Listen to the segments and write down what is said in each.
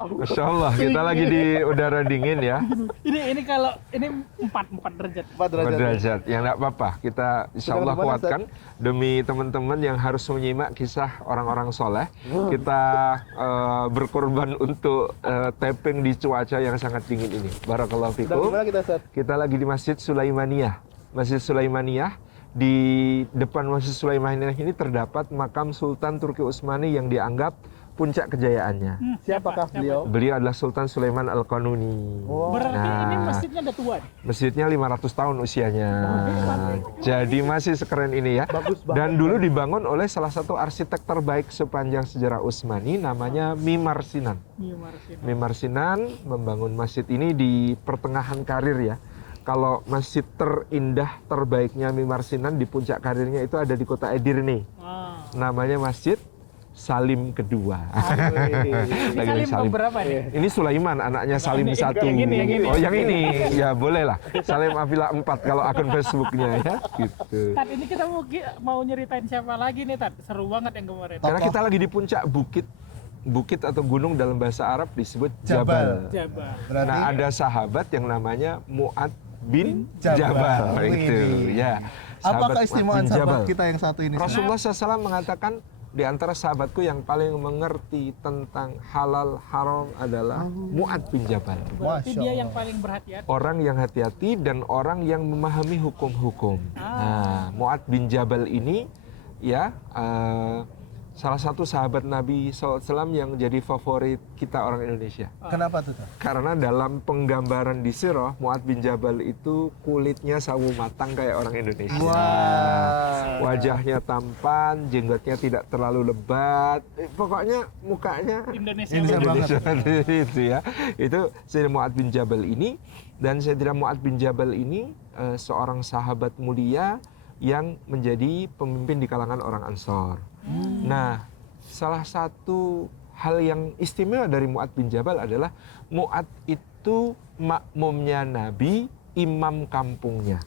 Masya Allah, kita lagi di udara dingin ya. Ini kalau ini 4 derajat. 4 derajat. Derajat, ya nggak apa-apa. Kita insya Allah Sudah kuatkan demi teman-teman yang harus menyimak kisah orang-orang soleh. Kita berkorban untuk tapping di cuaca yang sangat dingin ini. Barakallahu Dan fikum. gimana kita, Ustaz? Kita lagi di Masjid Sulaimaniyah. Masjid Sulaimaniyah, di depan Masjid Sulaimaniyah ini terdapat makam Sultan Turki Utsmani yang dianggap puncak kejayaannya. Siapakah beliau? Beliau adalah Sultan Sulaiman Al-Qanuni. Berarti Nah, ini masjidnya udah tua. Masjidnya 500 tahun usianya. Jadi masih sekeren ini ya. Bagus banget. Dan dulu dibangun oleh salah satu arsitek terbaik sepanjang sejarah Utsmani, namanya Mimar Sinan. Mimar Sinan membangun masjid ini di pertengahan karir ya. Kalau masjid terindah terbaiknya Mimar Sinan di puncak karirnya itu ada di kota Edirne. Namanya Masjid Salim kedua. Ini Salim berapa nih? Ini Sulaiman, anaknya Salim satu. yang ini. Oh, yang ini. Ya, boleh lah. Salim Afila 4 kalau akun Facebooknya ya. Gitu. Tad, ini kita mau nyeritain siapa lagi nih, Tad? Seru banget yang kemarin. Karena kita lagi di puncak bukit atau gunung dalam bahasa Arab disebut Jabal. Jabal. Berarti Nah, ada sahabat yang namanya Mu'ad bin Jabal. Itu ya. apakah Mu'ad keistimewaan bin sahabat Jabal. kita yang satu ini? Rasulullah SAW mengatakan di antara sahabatku yang paling mengerti tentang halal haram adalah Mu'ad bin Jabal. Berarti Masya dia Allah. yang paling berhati-hati. Orang yang hati-hati dan orang yang memahami hukum-hukum. Nah, Mu'ad bin Jabal ini ya salah satu sahabat Nabi SAW yang jadi favorit kita orang Indonesia. Kenapa tuh? Karena dalam penggambaran di sirah, Mu'ad bin Jabal itu kulitnya sawo matang kayak orang Indonesia. Wah. Wajahnya tampan, jenggotnya tidak terlalu lebat. Pokoknya mukanya Indonesia Indonesia banget. itu ya. Itu Sayyidina Mu'ad bin Jabal ini, dan Sayyidina Mu'ad bin Jabal ini seorang sahabat mulia yang menjadi pemimpin di kalangan orang Ansor. Nah, salah satu hal yang istimewa dari Mu'ad bin Jabal adalah Mu'ad itu makmumnya Nabi, imam kampungnya.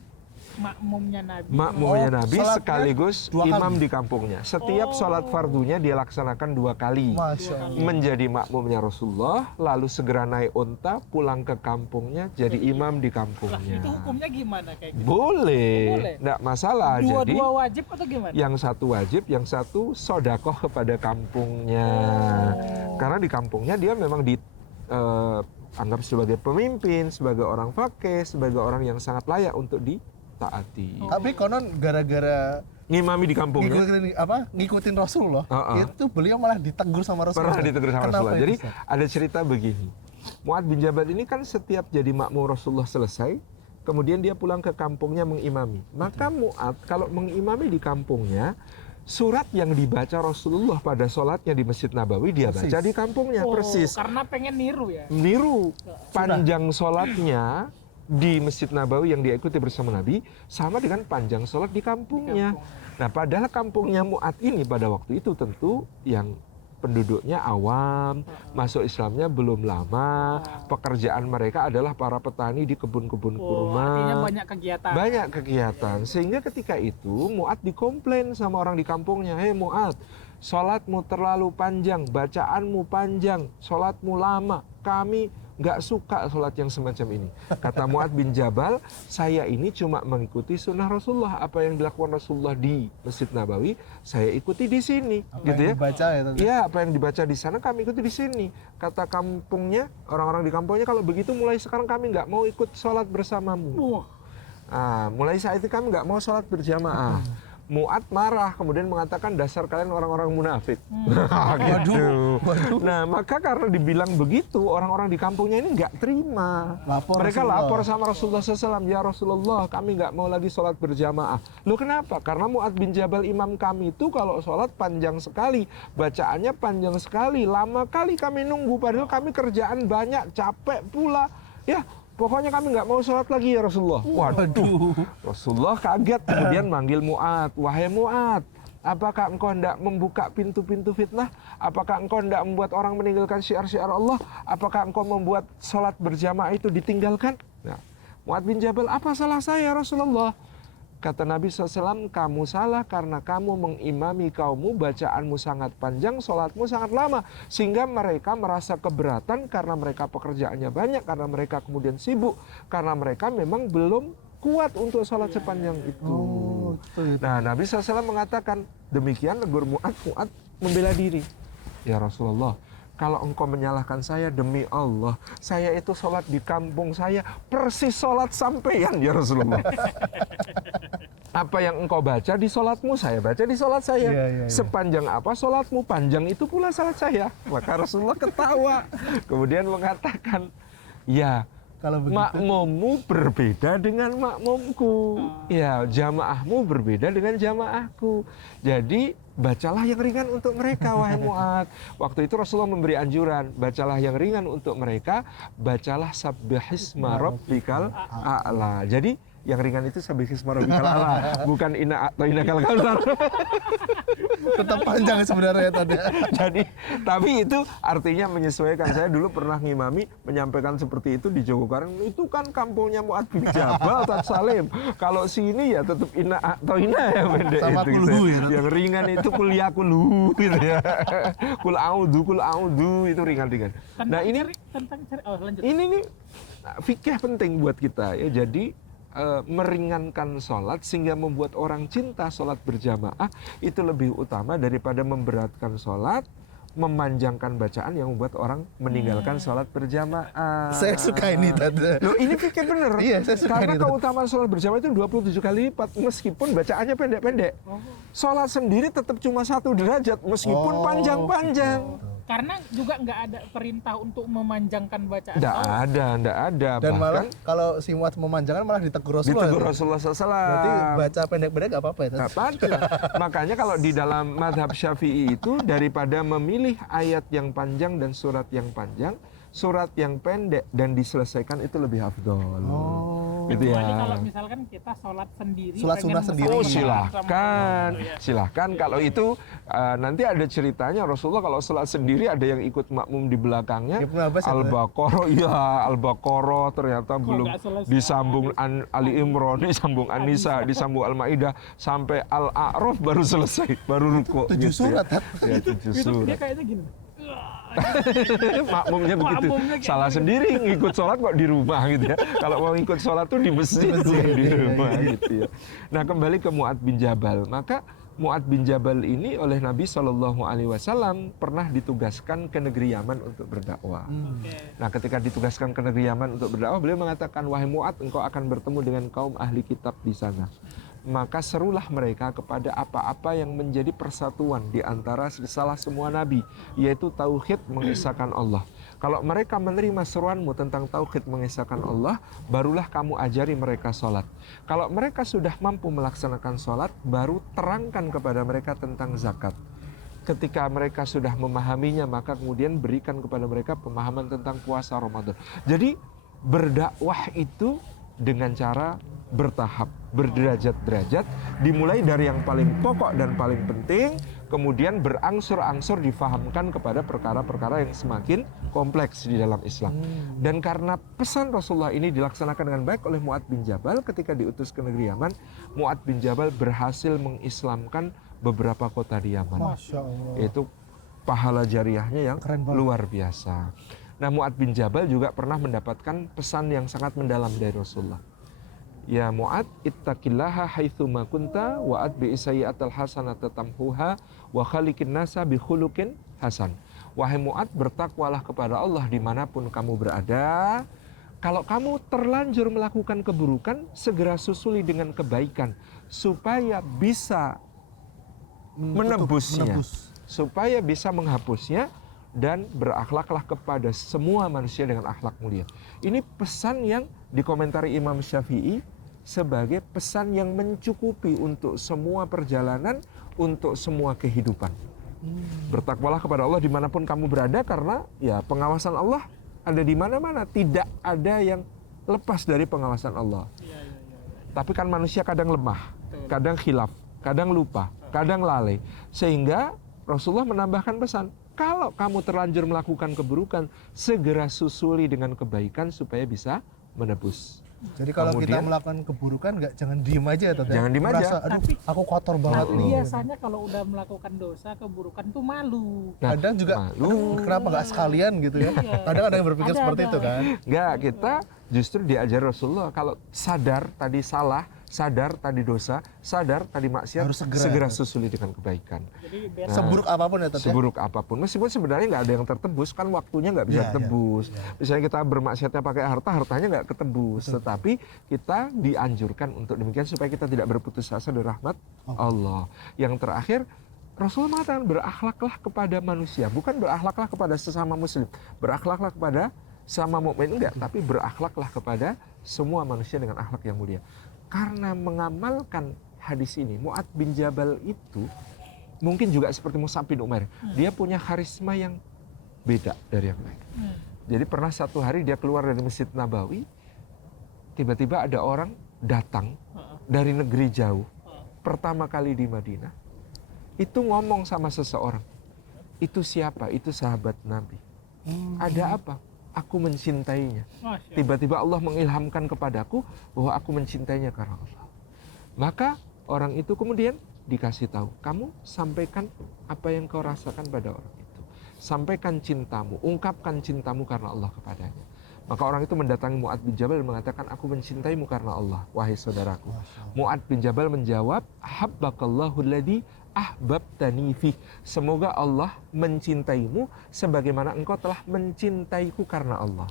Makmumnya Nabi. Makmumnya Nabi salatnya sekaligus 2 kali. imam di kampungnya. Setiap sholat fardunya dia laksanakan 2 kali. Masya Allah. Menjadi makmumnya Rasulullah, lalu segera naik unta pulang ke kampungnya jadi imam di Lah, kampungnya. itu hukumnya gimana kayak gitu? Boleh, Boleh. nggak masalah. Jadi Dua-dua wajib atau gimana? yang satu wajib, yang satu sodakoh kepada kampungnya. Karena di kampungnya dia memang dianggap sebagai pemimpin, sebagai orang fakih, sebagai orang yang sangat layak untuk ditaati. Tapi konon gara-gara Ngimami di kampungnya. ngikutin Rasulullah, Heeh. itu beliau malah ditegur sama Rasulullah. Pernah ditegur sama Kenapa Rasulullah. itu, Jadi Ustaz? ada cerita begini. Mu'ad bin Jabal ini kan setiap jadi makmum Rasulullah selesai, kemudian dia pulang ke kampungnya mengimami. Maka Mu'ad kalau mengimami di kampungnya, surat yang dibaca Rasulullah pada sholatnya di Masjid Nabawi dia Persis. baca di kampungnya persis. Karena pengen niru ya. Niru panjang sholatnya di Masjid Nabawi yang dia ikuti bersama Nabi sama dengan panjang sholat di kampungnya. Nah, padahal kampungnya Mu'ad ini pada waktu itu tentu yang penduduknya awam, masuk Islamnya belum lama, pekerjaan mereka adalah para petani di kebun-kebun kurma. Artinya banyak kegiatan. Banyak kegiatan, sehingga ketika itu Mu'ad dikomplain sama orang di kampungnya, "Hei Mu'ad, sholatmu terlalu panjang, bacaanmu panjang, sholatmu lama, kami nggak suka sholat yang semacam ini." Kata Mu'ad bin Jabal, "Saya ini cuma mengikuti sunnah Rasulullah, apa yang dilakukan Rasulullah di Masjid Nabawi, saya ikuti di sini." Apa Gitu yang ya. dibaca ya, tadi? Iya, apa yang dibaca di sana kami ikuti di sini. Kata kampungnya, orang-orang di kampungnya, "Kalau begitu mulai sekarang kami nggak mau ikut sholat bersamamu." Nah, mulai saat itu kami nggak mau sholat berjamaah. Mu'ad marah, kemudian mengatakan, "Dasar kalian orang-orang munafik." Gitu. Nah, maka karena dibilang begitu, orang-orang di kampungnya ini nggak terima. Mereka lapor sama Rasulullah SAW, "Ya Rasulullah, kami nggak mau lagi sholat berjamaah." Loh, kenapa? Karena Mu'ad bin Jabal imam kami itu kalau sholat panjang sekali, bacaannya panjang sekali, lama kali kami nunggu, padahal kami kerjaan banyak, capek pula. Ya, pokoknya kami nggak mau sholat lagi ya Rasulullah. Waduh, Rasulullah kaget, kemudian manggil Mu'ad. "Wahai Mu'ad, apakah engkau hendak membuka pintu-pintu fitnah? Apakah engkau hendak membuat orang meninggalkan syiar-syiar Allah? Apakah engkau membuat sholat berjamaah itu ditinggalkan?" Nah, Mu'ad bin Jabal, "Apa salah saya Rasulullah? Kata Nabi SAW, kamu salah karena kamu mengimami kaummu, bacaanmu sangat panjang, sholatmu sangat lama. Sehingga mereka merasa keberatan karena mereka pekerjaannya banyak, karena mereka kemudian sibuk, karena mereka memang belum kuat untuk sholat sepanjang itu. Nah, Nabi SAW mengatakan, demikian negur Mu'ad membela diri. Ya Rasulullah, kalau engkau menyalahkan saya, demi Allah, saya itu sholat di kampung saya persis sholat sampeyan ya Rasulullah. Apa yang engkau baca di sholatmu, saya baca di sholat saya. Sepanjang apa sholatmu, panjang itu pula sholat saya. Maka Rasulullah ketawa. Kemudian mengatakan, ya, kalau makmummu berbeda dengan makmumku. Ya, jamaahmu berbeda dengan jamaahku. Jadi, bacalah yang ringan untuk mereka, wahai Mu'ad. Waktu itu Rasulullah memberi anjuran, bacalah yang ringan untuk mereka, bacalah sabbihisma rabbikal a'la. Jadi, yang ringan itu sabbihisma rabbikal a'la, bukan inna a'tainakal kautsar. Tetap panjang sebenarnya tadi. Jadi, tapi itu artinya menyesuaikan. Saya dulu pernah ngimami menyampaikan seperti itu di Jogokarang. Itu kan kampungnya Mu'ad bin Jabal, Tat Salim. Kalau sini ya tetap inna a'taina ya pendek sama itu. kulhu Gitu. ya. Yang ringan itu kuliah kulhu gitu ya. Kul a'udzu itu ringan-ringan. Nah, ini lanjut. Ini nih fikih penting buat kita ya. Jadi meringankan sholat sehingga membuat orang cinta sholat berjamaah itu lebih utama daripada memberatkan sholat, memanjangkan bacaan yang membuat orang meninggalkan sholat berjamaah. Saya suka ini tadi. Loh, ini pikir bener. Iya, saya suka Karena ini. keutamaan sholat berjamaah itu 27 kali lipat meskipun bacaannya pendek-pendek. Sholat sendiri tetap cuma 1 derajat meskipun panjang-panjang. Karena juga nggak ada perintah untuk memanjangkan bacaan. Nggak ada. Dan Bahkan, malah kalau si Mu'ad memanjangkan malah ditegur Rasulullah. ditegur Rasulullah SAW. Berarti baca pendek-pendek nggak apa-apa ya? Nggak apa-apa. Makanya kalau di dalam madhab Syafi'i itu daripada memilih ayat yang panjang dan surat yang panjang, surat yang pendek dan diselesaikan itu lebih afdol. Gitu ya. Kecuali kalau misalkan kita sholat sendiri, Sholat sunnah pengen sendiri. Oh, bersama- silahkan kalau itu nanti ada ceritanya Rasulullah kalau sholat sendiri ada yang ikut makmum di belakangnya. Ibnu Abbas ya, Al-Baqarah ternyata belum nggak selesai? disambung Ali Imran, disambung An-Nisa, disambung Al-Maidah sampai Al-A'raf baru selesai, baru ruku. 7 surat, Tat. Ya, 7 Itu dia surat. kayaknya gini. Makmumnya begitu. Makmumnya kayak Salah gitu. sendiri ngikut sholat kok di rumah gitu ya. Kalau mau ngikut sholat tuh di masjid, bukan di rumah gitu ya. Nah, kembali ke Mu'ad bin Jabal. Maka Mu'ad bin Jabal ini oleh Nabi SAW pernah ditugaskan ke negeri Yaman untuk berdakwah. Nah, ketika ditugaskan ke negeri Yaman untuk berdakwah, beliau mengatakan, wahai Mu'ad, engkau akan bertemu dengan kaum ahli kitab di sana. Maka serulah mereka kepada apa-apa yang menjadi persatuan di antara salah semua nabi, yaitu tauhid mengisahkan Allah. Kalau mereka menerima seruanmu tentang tauhid mengisahkan Allah, barulah kamu ajari mereka sholat. Kalau mereka sudah mampu melaksanakan sholat, baru terangkan kepada mereka tentang zakat. Ketika mereka sudah memahaminya, maka kemudian berikan kepada mereka pemahaman tentang puasa Ramadan. Jadi berdakwah itu dengan cara bertahap, berderajat-derajat, dimulai dari yang paling pokok dan paling penting, kemudian berangsur-angsur difahamkan kepada perkara-perkara yang semakin kompleks di dalam Islam. Dan karena pesan Rasulullah ini dilaksanakan dengan baik oleh Mu'ad bin Jabal ketika diutus ke negeri Yaman, Mu'ad bin Jabal berhasil mengislamkan beberapa kota di Yaman. Masya Allah. Yaitu pahala jariahnya yang Keren banget. luar biasa. Nah, Mu'ad bin Jabal juga pernah mendapatkan pesan yang sangat mendalam dari Rasulullah. Ya Mu'ad, ittaqillaha haitsu ma kunta wa atbi sayyi'atal hasanata tamhuha wa khaliqin nasa bi khuluqin hasan. Wahai Mu'ad, bertakwalah kepada Allah dimanapun kamu berada. Kalau kamu terlanjur melakukan keburukan, segera susuli dengan kebaikan supaya bisa menebusnya, supaya bisa menghapusnya, dan berakhlaklah kepada semua manusia dengan akhlak mulia. Ini pesan yang dikomentari Imam Syafi'i sebagai pesan yang mencukupi untuk semua perjalanan, untuk semua kehidupan. Bertakwalah kepada Allah dimanapun kamu berada, karena ya pengawasan Allah ada di mana-mana. Tidak ada yang lepas dari pengawasan Allah. Tapi kan manusia kadang lemah, kadang khilaf, kadang lupa, kadang lalai. Sehingga Rasulullah menambahkan pesan, kalau kamu terlanjur melakukan keburukan, segera susuli dengan kebaikan supaya bisa menebus. Jadi kalau kita Kemudian- melakukan keburukan jangan diem aja ya Tat, ya? Jangan diem aja. Merasa, aduh aku kotor banget Tapi nih. biasanya kalau udah melakukan dosa, keburukan tuh malu. Nah, Kadang juga, malu. aduh, kenapa nggak sekalian gitu ya? Iya. Kadang ada yang berpikir Ada, seperti ada. itu kan. Enggak, kita justru diajar Rasulullah kalau sadar tadi salah, sadar tadi dosa, sadar tadi maksiat, Harus segera. segera susuli dengan kebaikan. Jadi biar Seburuk apapun ya Tat, ya? Seburuk apapun, meskipun sebenarnya nggak ada yang tertebus, kan waktunya nggak bisa Iya, tebus. Misalnya kita bermaksiatnya pakai harta, hartanya nggak ketebus. Tetapi kita dianjurkan untuk demikian supaya kita tidak berputus asa dari rahmat Allah. Yang terakhir, Rasulullah mengatakan berakhlaklah kepada manusia, bukan berakhlaklah kepada sesama muslim, berakhlaklah kepada sama mukmin enggak, tapi berakhlaklah kepada semua manusia dengan akhlak yang mulia. Karena mengamalkan hadis ini, Mu'adz bin Jabal itu mungkin juga seperti Mus'ab bin Umair. Dia punya karisma yang beda dari yang lain. Jadi pernah satu hari dia keluar dari Masjid Nabawi, tiba-tiba ada orang datang dari negeri jauh, pertama kali di Madinah, itu ngomong sama seseorang, itu siapa? Itu sahabat Nabi. Ada apa? Aku mencintainya. Masya Allah. Tiba-tiba Allah mengilhamkan kepadaku bahwa aku mencintainya karena Allah. Maka orang itu kemudian dikasih tahu, kamu sampaikan apa yang kau rasakan pada orang itu. Sampaikan cintamu, ungkapkan cintamu karena Allah kepadanya. Maka orang itu mendatangi Mu'adz bin Jabal dan mengatakan, aku mencintaimu karena Allah, wahai saudaraku. Mu'adz bin Jabal menjawab, habbakallahu alladhi ahbabtani fih. Semoga Allah mencintaimu sebagaimana engkau telah mencintaiku karena Allah.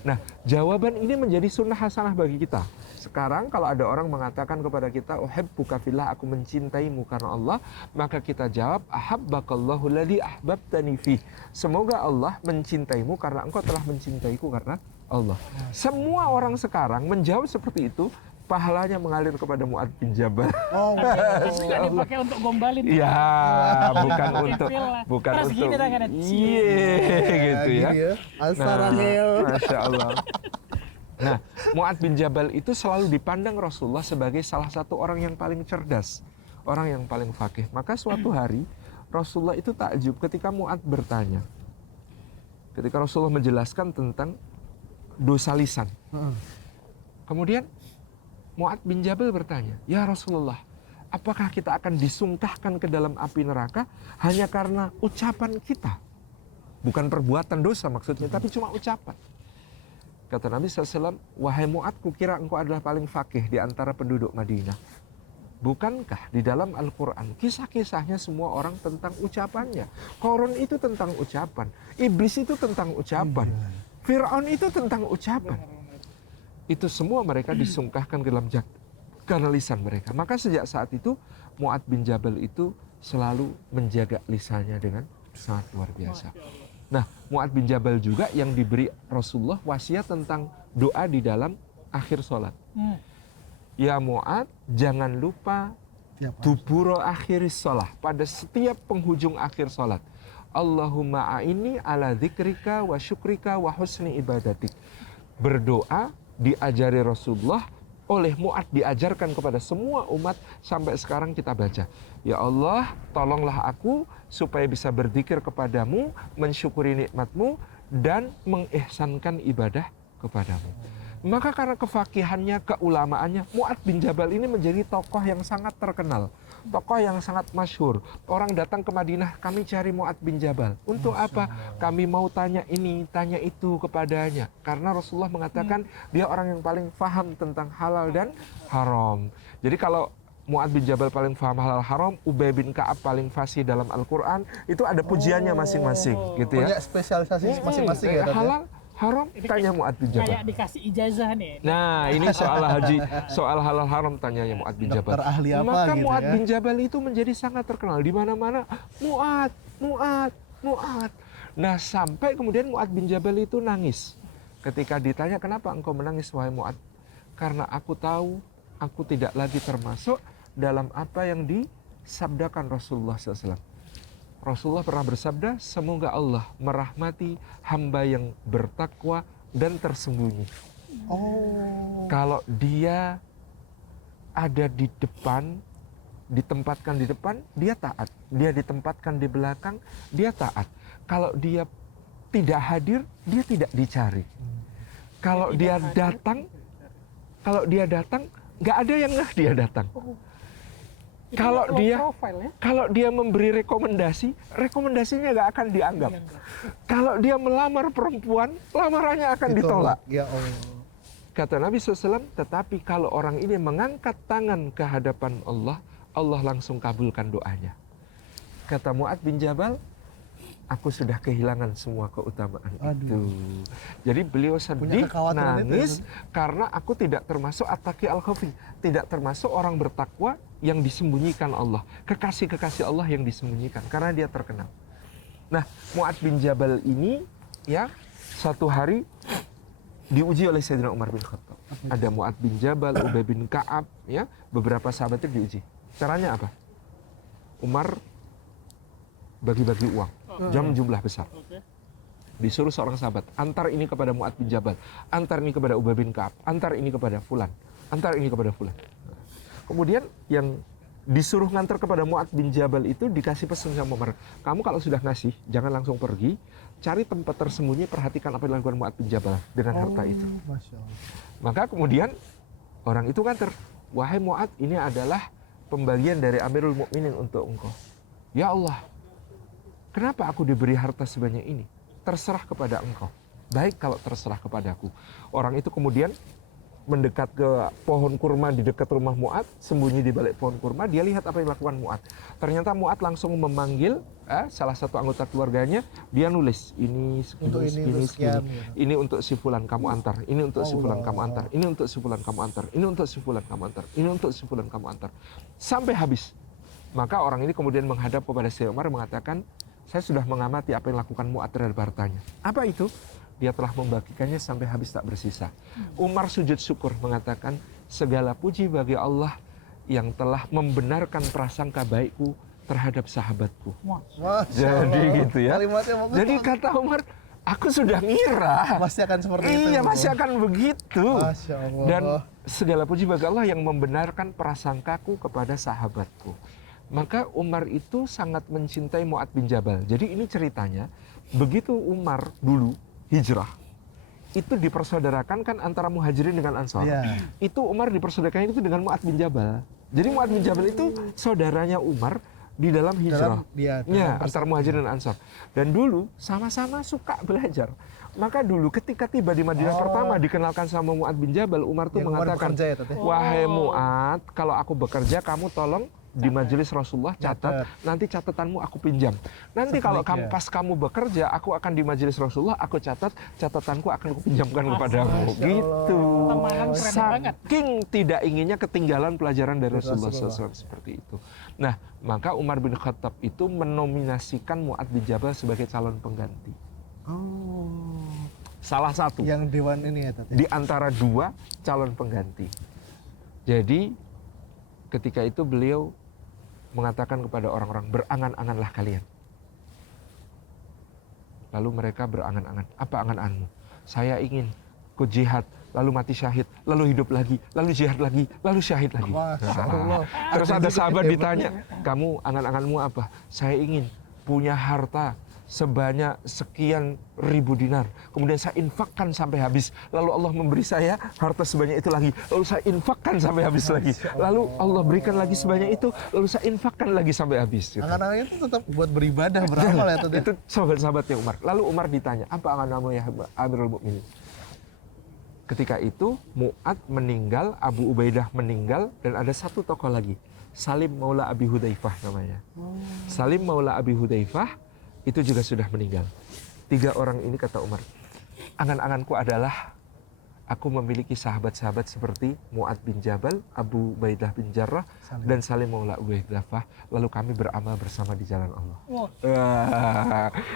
Nah, jawaban ini menjadi sunnah hasanah bagi kita. Sekarang kalau ada orang mengatakan kepada kita, uhibbuka fillah, aku mencintaimu karena Allah, maka kita jawab, ahabbakallahu alladhi ahbabtani fih. Semoga Allah mencintaimu karena engkau telah mencintaiku karena Allah. Semua orang sekarang menjawab seperti itu, pahalanya mengalir kepada Mu'adz bin Jabal. Nggak dipakai untuk gombalin. Iya, bukan untuk Tempel lah. bukan Terus untuk gini tangannya. gitu ya. Asarangel. Masya Allah. Nah, Mu'adz bin Jabal itu selalu dipandang Rasulullah sebagai salah satu orang yang paling cerdas, orang yang paling fakih. Maka suatu hari Rasulullah itu takjub ketika Mu'adz bertanya. Ketika Rasulullah menjelaskan tentang dosa lisan. Kemudian Mu'adz bin Jabal bertanya, ya Rasulullah, apakah kita akan disungkahkan ke dalam api neraka hanya karena ucapan kita? Bukan perbuatan dosa maksudnya, tapi cuma ucapan. Kata Nabi SAW, wahai Mu'adz, kukira engkau adalah paling fakih di antara penduduk Madinah. Bukankah di dalam Al-Quran kisah-kisahnya semua orang tentang ucapannya? Qarun itu tentang ucapan, Iblis itu tentang ucapan, Fir'aun itu tentang ucapan. Itu semua mereka disungkahkan ke dalam karena lisan mereka. Maka sejak saat itu Mu'adz bin Jabal itu selalu menjaga lisannya dengan sangat luar biasa. Nah, Mu'adz bin Jabal juga yang diberi Rasulullah wasiat tentang doa di dalam akhir sholat. Ya Mu'adz, jangan lupa duburo akhir sholat, pada setiap penghujung akhir sholat. Allahumma a'inni ala dzikrika wa syukrika wa husni ibadatik. Berdoa diajari Rasulullah, oleh Mu'adz diajarkan kepada semua umat sampai sekarang kita baca. Ya Allah, tolonglah aku supaya bisa berzikir kepadamu, mensyukuri nikmatmu, dan mengihsankan ibadah kepadamu. Maka karena kefakihannya, keulamaannya, Mu'adz bin Jabal ini menjadi tokoh yang sangat terkenal, tokoh yang sangat masyhur. Orang datang ke Madinah, kami cari Mu'adz bin Jabal. Untuk apa? Kami mau tanya ini, tanya itu kepadanya. Karena Rasulullah mengatakan dia orang yang paling faham tentang halal dan haram. Jadi kalau Mu'adz bin Jabal paling faham halal haram, Ubay bin Ka'ab paling fasih dalam Al-Quran, itu ada pujiannya masing-masing, gitu ya. Punya spesialisasi masing-masing ya Tat, ya? Halal, haram, tanya Mu'adz bin Jabal. Kayak dikasih ijazah nih. Nah, ini soal haji, soal halal haram tanyanya Mu'adz bin Jabal. Dokter ahli apa Maka gitu Mu'adz ya? bin Jabal itu menjadi sangat terkenal di mana-mana. Mu'adz, Mu'adz, Mu'adz. Nah, sampai kemudian Mu'adz bin Jabal itu nangis. Ketika ditanya, kenapa engkau menangis wahai Mu'adz? Karena aku tahu aku tidak lagi termasuk dalam apa yang disabdakan Rasulullah SAW. Rasulullah pernah bersabda, semoga Allah merahmati hamba yang bertakwa dan tersembunyi. Kalau dia ada di depan, ditempatkan di depan, dia taat. Dia ditempatkan di belakang, dia taat. Kalau dia tidak hadir, dia tidak dicari. Kalau dia datang, Kalau dia datang, nggak ada yang ngeh dia datang. Itu Kalau low dia profile ya. kalau dia memberi rekomendasi, rekomendasinya nggak akan dianggap. Kalau dia melamar perempuan, lamarannya akan ditolak. Ya Allah. Kata Nabi SAW, tetapi kalau orang ini mengangkat tangan ke hadapan Allah, Allah langsung kabulkan doanya. Kata Mu'ad bin Jabal, aku sudah kehilangan semua keutamaan itu. Jadi beliau sedih, nangis, karena aku tidak termasuk at-taqi al-khafi. Tidak termasuk orang bertakwa yang disembunyikan Allah. Kekasih-kekasih Allah yang disembunyikan, karena dia terkenal. Nah, Mu'ad bin Jabal ini, ya, satu hari diuji oleh Sayyidina Umar bin Khattab. Ada Mu'ad bin Jabal, Ubay bin Ka'ab, ya, beberapa sahabat itu diuji. Caranya apa? Umar bagi-bagi uang, jumlah besar. Disuruh seorang sahabat, antar ini kepada Mu'ad bin Jabal, antar ini kepada Ubay bin Ka'ab, antar ini kepada fulan, antar ini kepada fulan. Kemudian yang disuruh ngantar kepada Mu'ad bin Jabal itu dikasih pesan sama Umar, kamu kalau sudah ngasih, jangan langsung pergi, cari tempat tersembunyi, perhatikan apa yang dilakukan Mu'ad bin Jabal dengan harta itu. Masya Allah. Maka kemudian orang itu ngantar, wahai Mu'ad, ini adalah pembagian dari Amirul Mukminin untuk engkau. Ya Allah, kenapa aku diberi harta sebanyak ini? Terserah kepada engkau. Baik kalau terserah kepadaku. Orang itu kemudian mendekat ke pohon kurma di dekat rumah Mu'ad, sembunyi di balik pohon kurma, dia lihat apa yang dilakukan Mu'ad. Ternyata Mu'ad langsung memanggil salah satu anggota keluarganya, dia nulis, ini segini, ini untuk si fulan kamu antar, ini untuk si fulan kamu antar, ini untuk si fulan kamu antar, ini untuk si fulan kamu antar, ini untuk si fulan kamu antar. Sampai habis. Maka orang ini kemudian menghadap kepada Sayyidina Umar mengatakan, saya sudah mengamati apa yang dilakukan Mu'ad terhadap hartanya. Apa itu? Dia telah membagikannya sampai habis tak bersisa. Umar sujud syukur mengatakan, segala puji bagi Allah yang telah membenarkan prasangka baikku terhadap sahabatku. Jadi gitu ya. Jadi kata Umar, aku sudah ngira masih akan seperti itu. Iya, masih akan begitu. Masya Allah. Dan segala puji bagi Allah yang membenarkan prasangkaku kepada sahabatku. Maka Umar itu sangat mencintai Mu'ad bin Jabal. Jadi ini ceritanya, begitu Umar dulu hijrah, itu dipersaudarakan kan antara Muhajirin dengan Ansar. Itu Umar dipersaudarakan itu dengan Mu'ad bin Jabal. Jadi Mu'ad bin Jabal itu saudaranya Umar di dalam hijrah. Antara Muhajirin dan Ansar. Dan dulu sama-sama suka belajar. Maka dulu ketika tiba di Madinah pertama dikenalkan sama Mu'ad bin Jabal, Umar tuh mengatakan, wahai Mu'ad, kalau aku bekerja kamu tolong di majelis Rasulullah catat, nanti catatanmu aku pinjam. Nanti kalau pas kamu bekerja, aku akan di majelis Rasulullah, aku catat, catatanku akan aku pinjamkan kepadamu. Gitu. Saking tidak inginnya ketinggalan pelajaran dari Rasulullah SAW seperti itu. Nah, maka Umar bin Khattab itu menominasikan Mu'ad bin Jabal sebagai calon pengganti. Salah satu. Yang dewan ini ya, di antara dua calon pengganti. Jadi ketika itu beliau mengatakan kepada orang-orang, berangan-anganlah kalian. Lalu mereka berangan-angan. Apa angan-anganmu? Saya ingin ku jihad, lalu mati syahid, lalu hidup lagi, lalu jihad lagi, lalu syahid lagi. Terus ada sahabat ditanya, kamu angan-anganmu apa? Saya ingin punya harta sebanyak sekian ribu dinar. Kemudian saya infakkan sampai habis. Lalu Allah memberi saya harta sebanyak itu lagi. Lalu saya infakkan sampai habis lagi. Lalu Allah berikan lagi sebanyak itu. Lalu saya infakkan lagi sampai habis. Gitu. Angan-angan itu tetap buat beribadah, beramal ya. Itu sahabat-sahabatnya Umar. Lalu Umar ditanya, apa angan-anganmu ya Amirul Mukminin? Ketika itu Mu'ad meninggal, Abu Ubaidah meninggal, dan ada satu tokoh lagi. Salim Maula Abi Hudzaifah namanya. Salim Maula Abi Hudzaifah itu juga sudah meninggal. 3 orang ini kata Umar, angan-anganku adalah aku memiliki sahabat-sahabat seperti Mu'ad bin Jabal, Abu Ubaidah bin Jarrah, dan Salim Maula Ubaidafah. Lalu kami beramal bersama di jalan Allah.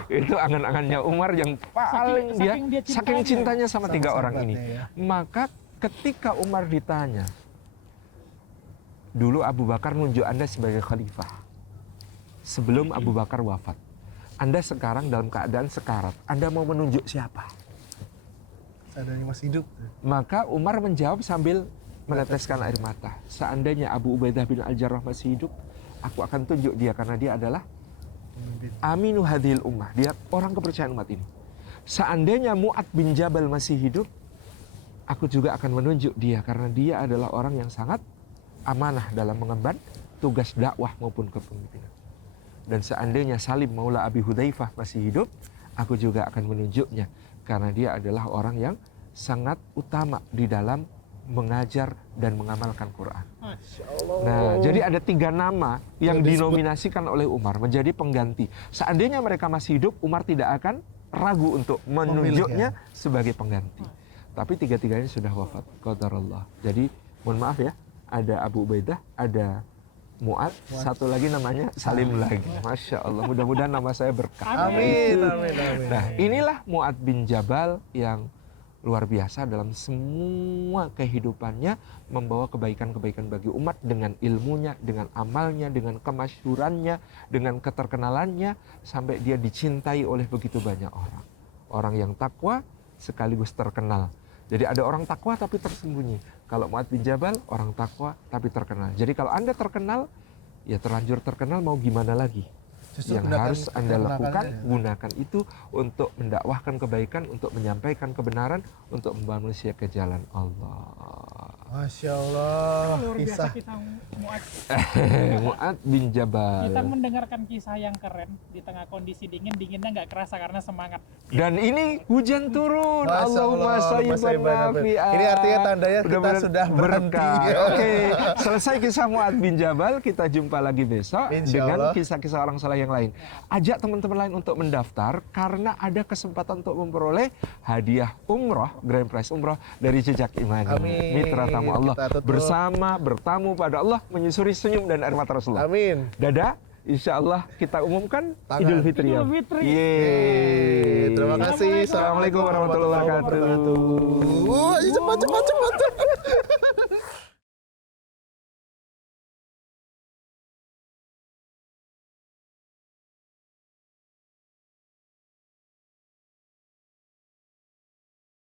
Itu angan-angannya Umar yang paling saking cintanya sama 3 orang ini. Maka ketika Umar ditanya, dulu Abu Bakar nunjuk Anda sebagai khalifah sebelum Abu Bakar wafat. Anda sekarang dalam keadaan sekarat. Anda mau menunjuk siapa? Seandainya masih hidup. Maka Umar menjawab sambil meneteskan air mata. Seandainya Abu Ubaidah bin Al-Jarrah masih hidup, aku akan tunjuk dia karena dia adalah aminu hadhil ummah. Dia orang kepercayaan umat ini. Seandainya Mu'ad bin Jabal masih hidup, aku juga akan menunjuk dia karena dia adalah orang yang sangat amanah dalam mengemban tugas dakwah maupun kepemimpinan. Dan seandainya Salim Maula Abi Hudzaifah masih hidup, aku juga akan menunjuknya karena dia adalah orang yang sangat utama di dalam mengajar dan mengamalkan Quran. Masya Allah. Nah, jadi ada 3 nama yang dinominasikan oleh Umar menjadi pengganti. Seandainya mereka masih hidup, Umar tidak akan ragu untuk menunjuknya sebagai pengganti. Tapi 3-tiganya sudah wafat. Qadarullah. Jadi, mohon maaf ya, ada Abu Ubaidah, ada Mu'ad, satu lagi namanya Salim lagi. Masya Allah, mudah-mudahan nama saya berkah. Amin, amin, amin. Nah, inilah Mu'ad bin Jabal yang luar biasa dalam semua kehidupannya membawa kebaikan-kebaikan bagi umat dengan ilmunya, dengan amalnya, dengan kemasyhurannya, dengan keterkenalannya sampai dia dicintai oleh begitu banyak orang. Orang yang takwa sekaligus terkenal. Jadi ada orang takwa tapi tersembunyi. Kalau Mu'ad bin Jabal orang takwa tapi terkenal. Jadi kalau Anda terkenal, ya terlanjur terkenal mau gimana lagi? Justru Yang harus Anda lakukan, ya. gunakan itu untuk mendakwahkan kebaikan, untuk menyampaikan kebenaran, untuk membawa manusia ke jalan Allah. Masya Allah, Luar biasa kisah. kisah Mu'ad. Mu'ad bin Jabal. Kita mendengarkan kisah yang keren di tengah kondisi dingin, dinginnya nggak kerasa karena semangat. Dan ini hujan turun. Masya Allahumma Allah, sayyiban sayyiban nafi'an. Ini artinya tandanya kita Mudah-mudahan sudah berhenti. berkah. Oke, selesai kisah Mu'ad bin Jabal, kita jumpa lagi besok Insya dengan Allah. kisah-kisah orang saleh yang lain. Ajak teman-teman lain untuk mendaftar karena ada kesempatan untuk memperoleh hadiah umroh, grand prize umroh dari Jejak Imani. Amin. Mitra tamu Allah Kita tutup. bersama bertamu pada Allah menyusuri senyum dan air mata Rasulullah. Amin. Dadah, insya Allah kita umumkan Tangan. Idul Fitri. Idul Fitri. Yeay. Terima kasih. Assalamualaikum warahmatullahi wabarakatuh. Wah, cepat.